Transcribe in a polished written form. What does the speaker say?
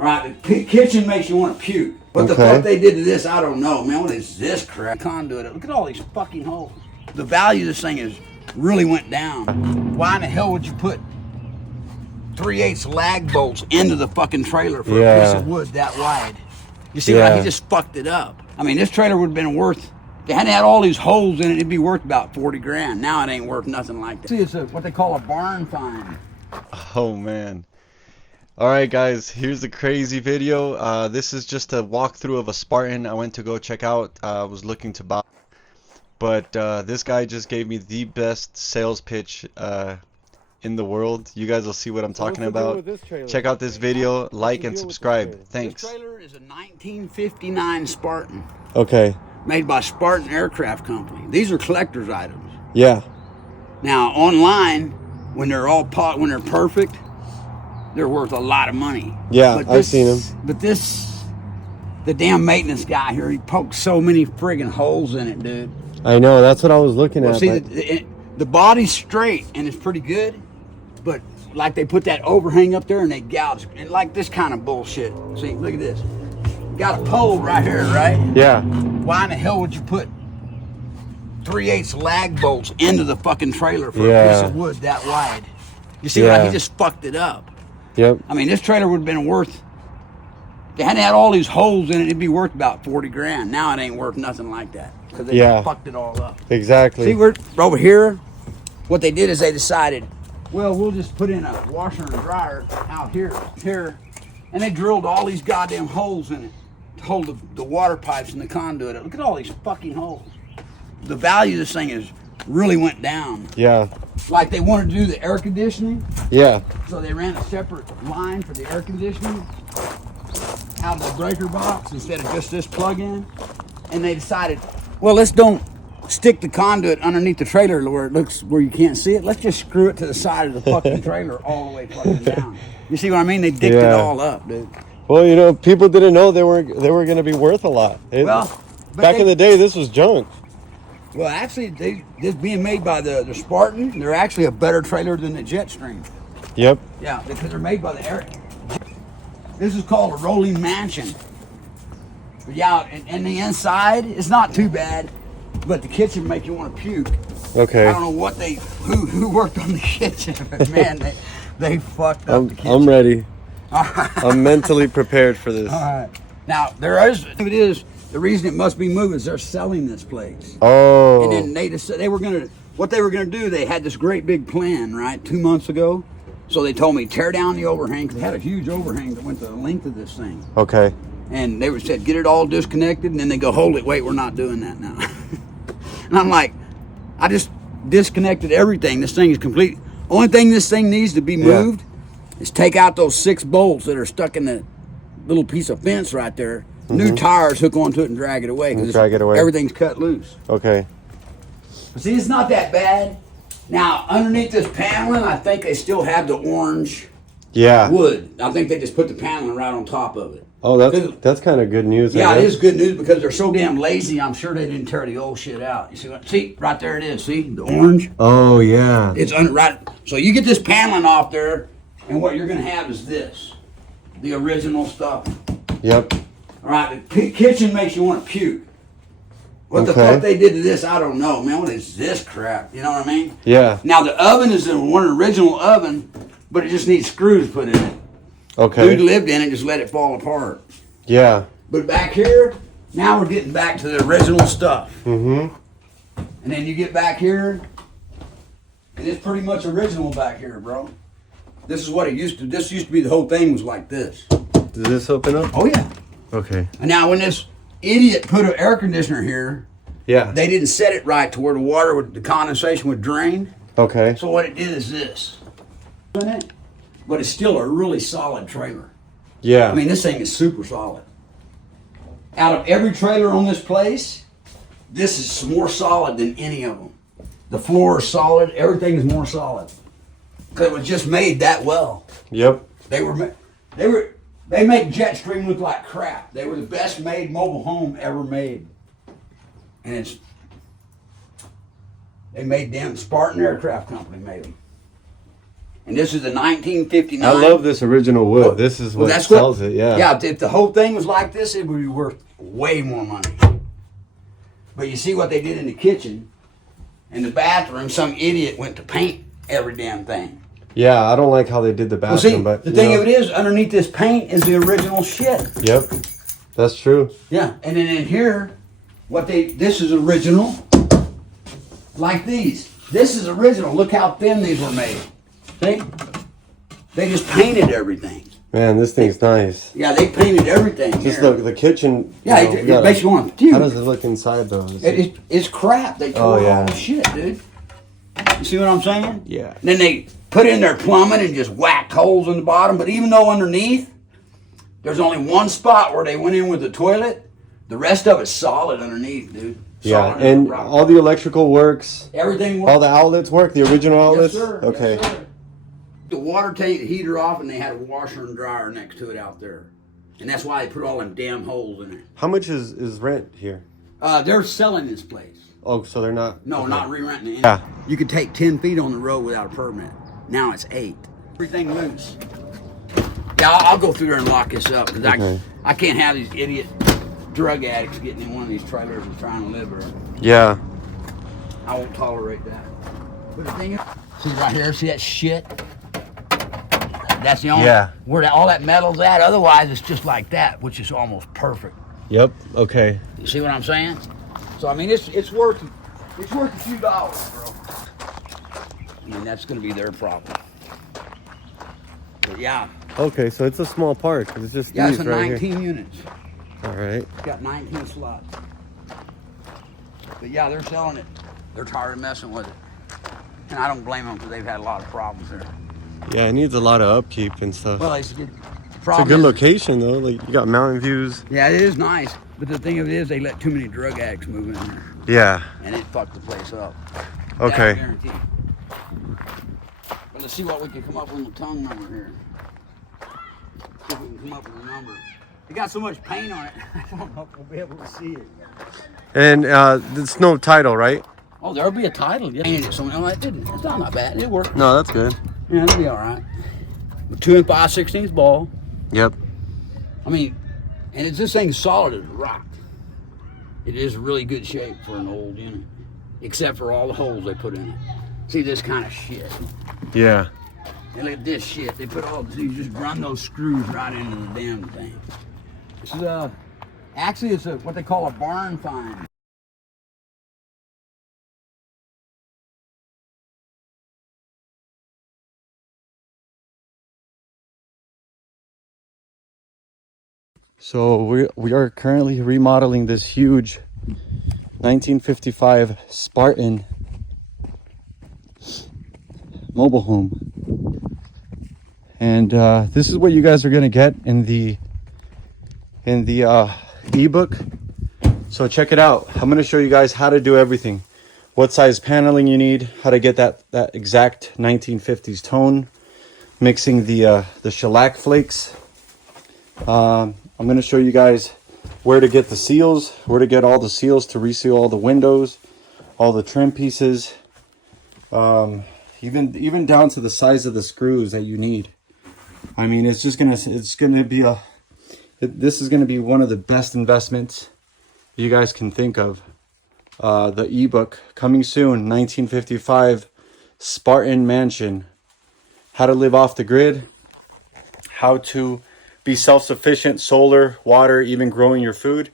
All right, the kitchen makes you want to puke. What the fuck they did to this, I don't know, man. What is this crap? Conduit. Look at all these fucking holes. The value of this thing is really went down. Why in the hell would you put 3/8 lag bolts into the fucking trailer for a piece of wood that wide? You see, he just fucked it up. I mean, this trailer would have been worth, if they hadn't had all these holes in it, it'd be worth about 40 grand. Now it ain't worth nothing like that. See, it's what they call a barn find. Oh, man. All right, guys, here's the crazy video. This is just a walkthrough of a Spartan I went to go check out. I was looking to buy, but this guy just gave me the best sales pitch in the world. You guys will see what I'm talking about. Check out this video, like and subscribe. Thanks. This trailer is a 1959 Spartan. Okay. Made by Spartan Aircraft Company. These are collector's items. Yeah. Now online, when they're all when they're perfect, they're worth a lot of money. Yeah, I've seen them. But the damn maintenance guy here, he poked so many friggin' holes in it, dude. I know, that's what I was looking at. See, the body's straight and it's pretty good, but like they put that overhang up there and they gouge, and like this kind of bullshit. See, look at this. Got a pole right here, right? Yeah. Why in the hell would you put 3/8 lag bolts into the fucking trailer for a piece of wood that wide? You see, he just fucked it up. Yep. I mean, this trailer would have been worth, if they hadn't had all these holes in it, it'd be worth about 40 grand. Now it ain't worth nothing like that because they fucked it all up. Exactly. See, we're over here. What they did is they decided, well, we'll just put in a washer and dryer out here, and they drilled all these goddamn holes in it to hold the water pipes and the conduit. Look at all these fucking holes. The value of this thing is really went down. Yeah. Like they wanted to do the air conditioning. Yeah. So they ran a separate line for the air conditioning out of the breaker box instead of just this plug-in. And they decided, well, let's don't stick the conduit underneath the trailer where you can't see it. Let's just screw it to the side of the fucking trailer all the way fucking down. You see what I mean? They dicked it all up, dude. Well, you know, people didn't know they were going to be worth a lot. Back in the day, this was junk. Well, actually, this being made by the Spartan, they're actually a better trailer than the Jetstream. Yep. Yeah, because they're made by the air. This is called a rolling mansion. But yeah, and the inside is not too bad, but the kitchen make you want to puke. Okay. I don't know what who worked on the kitchen, but man, they fucked up the kitchen. I'm ready. All right. I'm mentally prepared for this. All right. Now, the reason it must be moved is they're selling this place. Oh. And then what they were gonna do, they had this great big plan, right, 2 months ago. So they told me, tear down the overhang, because they had a huge overhang that went the length of this thing. Okay. And they said, get it all disconnected, and then they go, hold it, wait, we're not doing that now. And I'm like, I just disconnected everything. This thing is complete. Only thing this thing needs to be moved is take out those 6 bolts that are stuck in the little piece of fence right there. New tires, hook onto it and drag it away. Everything's cut loose. Okay. See, it's not that bad. Now, underneath this paneling, I think they still have the orange wood. I think they just put the paneling right on top of it. Oh, that's kind of good news. Yeah, it is good news because they're so damn lazy. I'm sure they didn't tear the old shit out. You see what? See, right there it is. See, the orange? Oh, yeah. It's right. So you get this paneling off there, and what you're going to have is this. The original stuff. Yep. All right, the kitchen makes you want to puke. What the fuck they did to this, I don't know, man. What is this crap? You know what I mean? Yeah. Now, the oven is one original oven, but it just needs screws put in it. Okay. Dude lived in it, just let it fall apart. Yeah. But back here, now we're getting back to the original stuff. Mm-hmm. And then you get back here, and it's pretty much original back here, bro. This is what it used to. This used to be the whole thing was like this. Does this open up? Oh, yeah. Okay. And now when this idiot put an air conditioner here, they didn't set it right to where the condensation would drain. Okay. So what it did is this. But it's still a really solid trailer. Yeah. I mean, this thing is super solid. Out of every trailer on this place, this is more solid than any of them. The floor is solid. Everything is more solid. Because it was just made that well. Yep. They make Jetstream look like crap. They were the best made mobile home ever made. And they made them, Spartan Aircraft Company made them. And this is the 1959. I love this original wood. Well, this is well, what that's sells it, yeah. Yeah, if the whole thing was like this, it would be worth way more money. But you see what they did in the kitchen, in the bathroom, some idiot went to paint every damn thing. Yeah, I don't like how they did the bathroom, Well, see, but the thing of it is, underneath this paint is the original shit. Yep, that's true. Yeah, and then in here, this is original, like these. This is original. Look how thin these were made. See? They just painted everything. Man, this thing's nice. Yeah, they painted everything. Just look, the kitchen. Yeah, it makes you want to. Dude, how does it look inside though? It's crap. They tore all the shit, dude. You see what I'm saying? Yeah. And then they put in their plumbing and just whacked holes in the bottom. But even though underneath, there's only one spot where they went in with the toilet, the rest of it's solid underneath, dude. Yeah, and all the electrical works. Everything works. All the outlets work, the original outlets? Yes, sir. Okay. Yes, sir. The water heater off, and they had a washer and dryer next to it out there. And that's why they put all them damn holes in it. How much is rent here? They're selling this place. Oh, so they're not? No, okay. not re-renting it. Yeah. You could take 10 feet on the road without a permit. Now it's 8. Everything loose. Yeah, I'll go through there and lock this up, because I can't have these idiot drug addicts getting in one of these trailers and trying to live there. Yeah. I won't tolerate that. But the thing is, see right here, see that shit? That's the only where all that metal's at. Otherwise, it's just like that, which is almost perfect. Yep. Okay. You see what I'm saying? So I mean, it's worth a few dollars, bro. I mean, that's gonna be their problem. But yeah. Okay, so it's a small park. It's just Yeah, these it's a right 19 here. units. All right. It's got 19 slots. But yeah, they're selling it. They're tired of messing with it, and I don't blame them because they've had a lot of problems there. Yeah, it needs a lot of upkeep and stuff. Well, it's a good location though. Like you got mountain views. Yeah, it is nice. But the thing of it is, they let too many drug addicts move in there. Yeah. And it fucked the place up. Okay. That's guaranteed. But let's see what we can come up with a tongue number here. See if we can come up with a number. It got so much paint on it, I don't know if we'll be able to see it. And there's no title, right? Oh, there'll be a title. Yeah. Painted it, so no, it didn't. It's not bad. It worked. No, that's good. Yeah, it'll be all right. 2 5/16 ball. Yep. I mean, and this thing's solid as rock. It is really good shape for an old unit, except for all the holes they put in it. See this kind of shit. Yeah. And look at this shit. They put you just run those screws right into the damn thing. This is actually it's what they call a barn find. So we are currently remodeling this huge 1955 Spartan mobile home, and this is what you guys are gonna get in the ebook. So check it out. I'm gonna show you guys how to do everything, what size paneling you need, how to get that exact 1950s tone, mixing the shellac flakes. I'm going to show you guys where to get the seals, where to get all the seals to reseal all the windows, all the trim pieces, even down to the size of the screws that you need. I mean, this is going to be one of the best investments you guys can think of. The ebook coming soon, 1955 Spartan Mansion, how to live off the grid, how to be self-sufficient, solar, water, even growing your food.